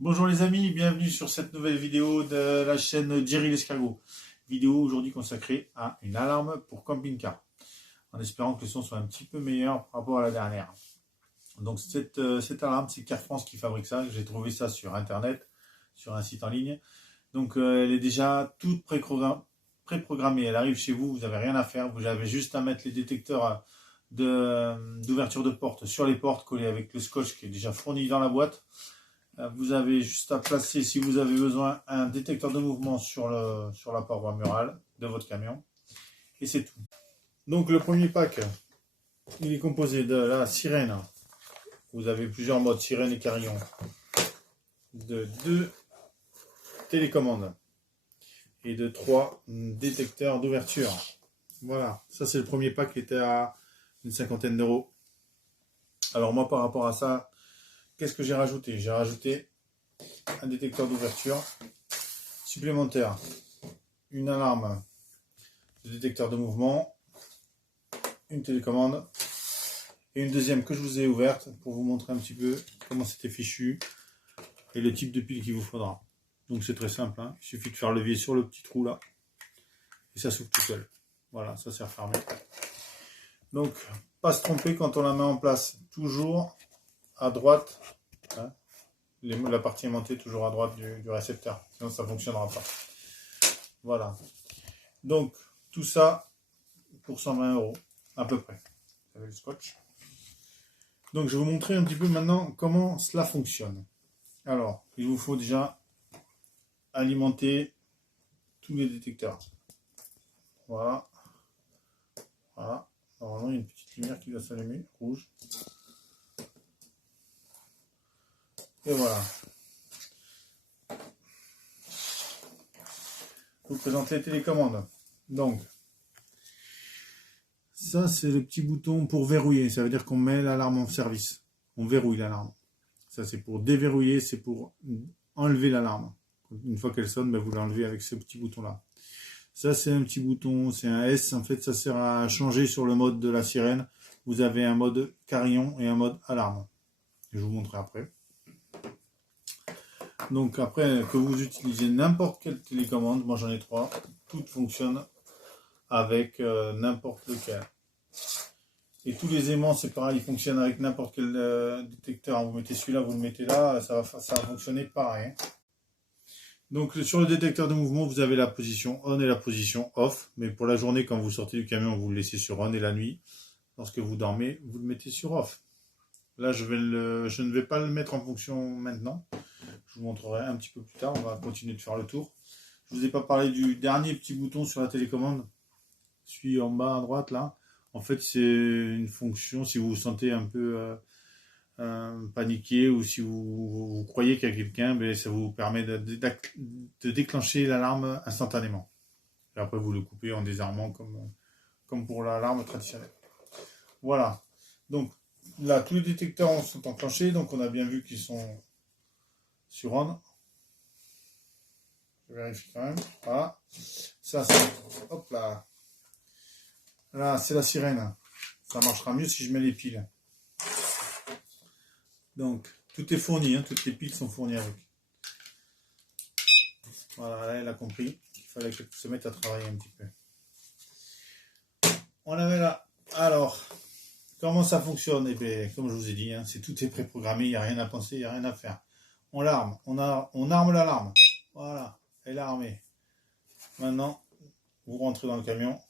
Bonjour les amis, bienvenue sur cette nouvelle vidéo de la chaîne Jerry l'Escargot. Vidéo aujourd'hui consacrée à une alarme pour camping-car, en espérant que le son soit un petit peu meilleur par rapport à la dernière. Donc cette alarme, c'est Car France qui fabrique ça. J'ai trouvé ça sur internet, sur un site en ligne. Donc elle est déjà toute pré-programmée. Elle arrive chez vous, vous n'avez rien à faire. Vous avez juste à mettre les détecteurs d'ouverture de porte sur les portes collés avec le scotch qui est déjà fourni dans la boîte. Vous avez juste à placer, si vous avez besoin, un détecteur de mouvement sur la paroi murale de votre camion. Et c'est tout. Donc le premier pack, il est composé de la sirène. Vous avez plusieurs modes, sirène et carillon. De 2 télécommandes. Et de 3 détecteurs d'ouverture. Voilà, ça c'est le premier pack qui était à une cinquantaine d'euros. Alors moi par rapport à ça, qu'est-ce que j'ai rajouté? J'ai rajouté un détecteur d'ouverture supplémentaire, une alarme de détecteur de mouvement, une télécommande et une deuxième que je vous ai ouverte pour vous montrer un petit peu comment c'était fichu et le type de pile qu'il vous faudra. Donc c'est très simple, hein. Il suffit de faire levier sur le petit trou là et ça s'ouvre tout seul. Voilà, ça c'est refermé. Donc pas se tromper quand on la met en place, toujours à droite, hein, la partie aimantée toujours à droite du récepteur, sinon ça ne fonctionnera pas. Voilà. Donc tout ça pour 120 euros à peu près. Vous avez le scotch. Donc je vais vous montrer un petit peu maintenant comment cela fonctionne. Alors, il vous faut déjà alimenter tous les détecteurs. Voilà. Voilà. Normalement, il y a une petite lumière qui doit s'allumer, rouge. Et voilà. Je vous présente les télécommandes. Donc, ça c'est le petit bouton pour verrouiller. Ça veut dire qu'on met l'alarme en service. On verrouille l'alarme. Ça c'est pour déverrouiller, c'est pour enlever l'alarme. Une fois qu'elle sonne, ben, vous l'enlevez avec ce petit bouton là. Ça c'est un petit bouton, c'est un S. En fait, ça sert à changer sur le mode de la sirène. Vous avez un mode carillon et un mode alarme. Je vous montrerai après. Donc après, que vous utilisez n'importe quelle télécommande, moi j'en ai 3, toutes fonctionnent avec n'importe lequel. Et tous les aimants, c'est pareil, ils fonctionnent avec n'importe quel détecteur. Vous mettez celui-là, vous le mettez là, ça va fonctionner pareil. Donc sur le détecteur de mouvement, vous avez la position on et la position off. Mais pour la journée, quand vous sortez du camion, vous le laissez sur on, et la nuit, lorsque vous dormez, vous le mettez sur off. Là, je ne vais pas le mettre en fonction maintenant. Je vous montrerai un petit peu plus tard. On va continuer de faire le tour. Je ne vous ai pas parlé du dernier petit bouton sur la télécommande. Celui en bas à droite là. En fait, c'est une fonction si vous vous sentez un peu paniqué ou si vous croyez qu'il y a quelqu'un, ben, ça vous permet de déclencher l'alarme instantanément. Et après, vous le coupez en désarmant comme pour l'alarme traditionnelle. Voilà. Donc là, tous les détecteurs sont enclenchés. Donc on a bien vu qu'ils sont sur on. Je vérifie quand même. Voilà. Ça, c'est... Hop là. Là, c'est la sirène. Ça marchera mieux si je mets les piles. Donc, tout est fourni. Hein, toutes les piles sont fournies avec. Voilà, là, elle a compris qu'il fallait qu'elle se mette à travailler un petit peu. On la met là. Alors, comment ça fonctionne? Eh bien, comme je vous ai dit, hein, tout est préprogrammé. Il n'y a rien à penser, il n'y a rien à faire. On arme l'alarme. Voilà, elle est armée. Maintenant, vous rentrez dans le camion.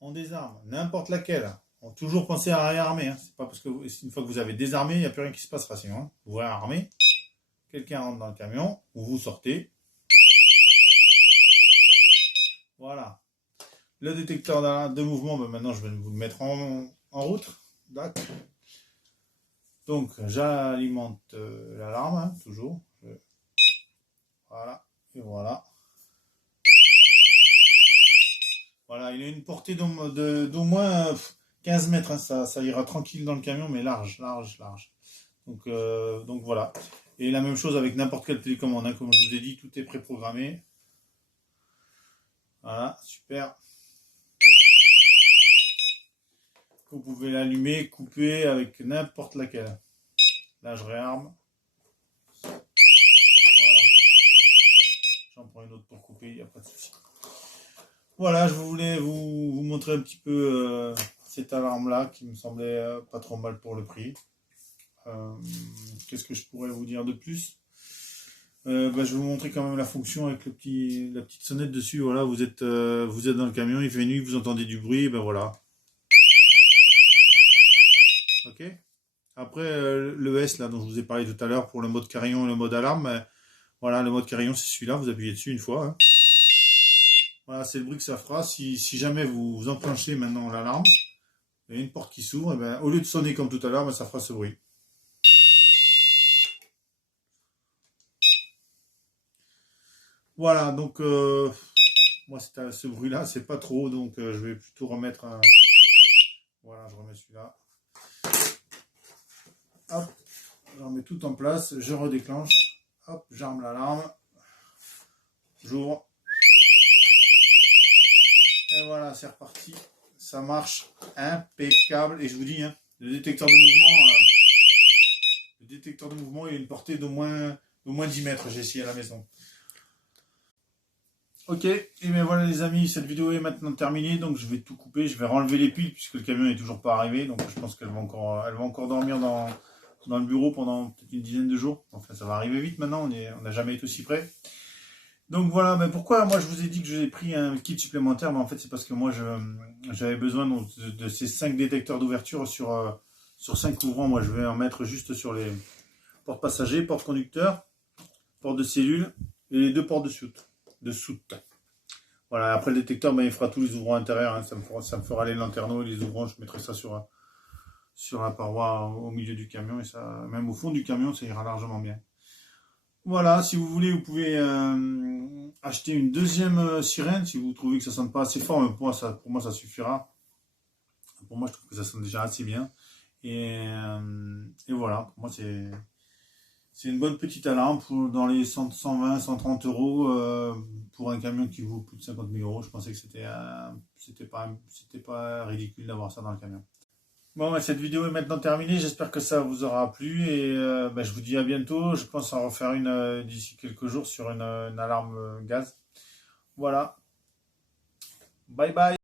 On désarme, n'importe laquelle. On toujours penser à réarmer. Hein. C'est pas parce que une fois que vous avez désarmé, il n'y a plus rien qui se passera sinon. Hein. Vous réarmez, quelqu'un rentre dans le camion, ou vous sortez. Voilà. Le détecteur de mouvement, ben maintenant je vais vous le mettre en route. D'accord. Donc j'alimente l'alarme, hein, toujours. Voilà, et voilà. Voilà, il a une portée d'au moins 15 mètres, hein, ça ira tranquille dans le camion, mais large. Donc voilà. Et la même chose avec n'importe quelle télécommande, hein, comme je vous ai dit, tout est préprogrammé. Voilà, super. Vous pouvez l'allumer, couper avec n'importe laquelle. Là, je réarme. Voilà. J'en prends une autre pour couper, il n'y a pas de souci. Voilà, je voulais vous montrer un petit peu cette alarme-là qui me semblait pas trop mal pour le prix. Qu'est-ce que je pourrais vous dire de plus? Je vais vous montrer quand même la fonction avec la petite sonnette dessus. Voilà, vous êtes dans le camion, il fait nuit, vous entendez du bruit, ben voilà. Ok. Après, le S là dont je vous ai parlé tout à l'heure pour le mode carillon et le mode alarme, voilà, le mode carillon c'est celui-là, vous appuyez dessus une fois. Hein. Voilà, c'est le bruit que ça fera. Si jamais vous enclenchez maintenant l'alarme, il y a une porte qui s'ouvre, et ben, au lieu de sonner comme tout à l'heure, ben, ça fera ce bruit. Voilà, donc moi ce bruit-là, c'est pas trop, donc je vais plutôt remettre un. Voilà, je remets celui-là. Hop, je remets tout en place, je redéclenche. Hop, j'arme l'alarme. J'ouvre. Et voilà, c'est reparti. Ça marche impeccable. Et je vous dis, hein, le détecteur de mouvement, il a une portée d'au moins 10 mètres. J'ai essayé à la maison. Ok, et bien voilà les amis, cette vidéo est maintenant terminée, donc je vais tout couper, je vais renlever les piles puisque le camion n'est toujours pas arrivé, donc je pense qu'elle va encore dormir dans le bureau pendant peut-être une dizaine de jours. Enfin, ça va arriver vite maintenant, on n'a jamais été aussi près. Donc voilà, mais pourquoi moi je vous ai dit que j'ai pris un kit supplémentaire, mais en fait c'est parce que moi j'avais besoin de ces 5 détecteurs d'ouverture sur 5 couvrants. Moi je vais en mettre juste sur les portes passagers, portes conducteurs, portes de cellule et les 2 portes de soute. Voilà, après le détecteur, ben, il fera tous les ouvrants intérieurs, hein. Ça me fera les lanterneaux et les ouvrants, je mettrai ça sur la paroi au milieu du camion, et ça, même au fond du camion, ça ira largement bien. Voilà, si vous voulez, vous pouvez acheter une deuxième sirène si vous trouvez que ça sonne pas assez fort, mais pour moi ça suffira. Pour moi, je trouve que ça sonne déjà assez bien. Et voilà, pour moi c'est une bonne petite alarme dans les 120, 130 euros pour un camion qui vaut plus de 50 000 euros. Je pensais que c'était pas ridicule d'avoir ça dans le camion. Bon, cette vidéo est maintenant terminée. J'espère que ça vous aura plu et je vous dis à bientôt. Je pense en refaire une d'ici quelques jours sur une alarme gaz. Voilà. Bye bye.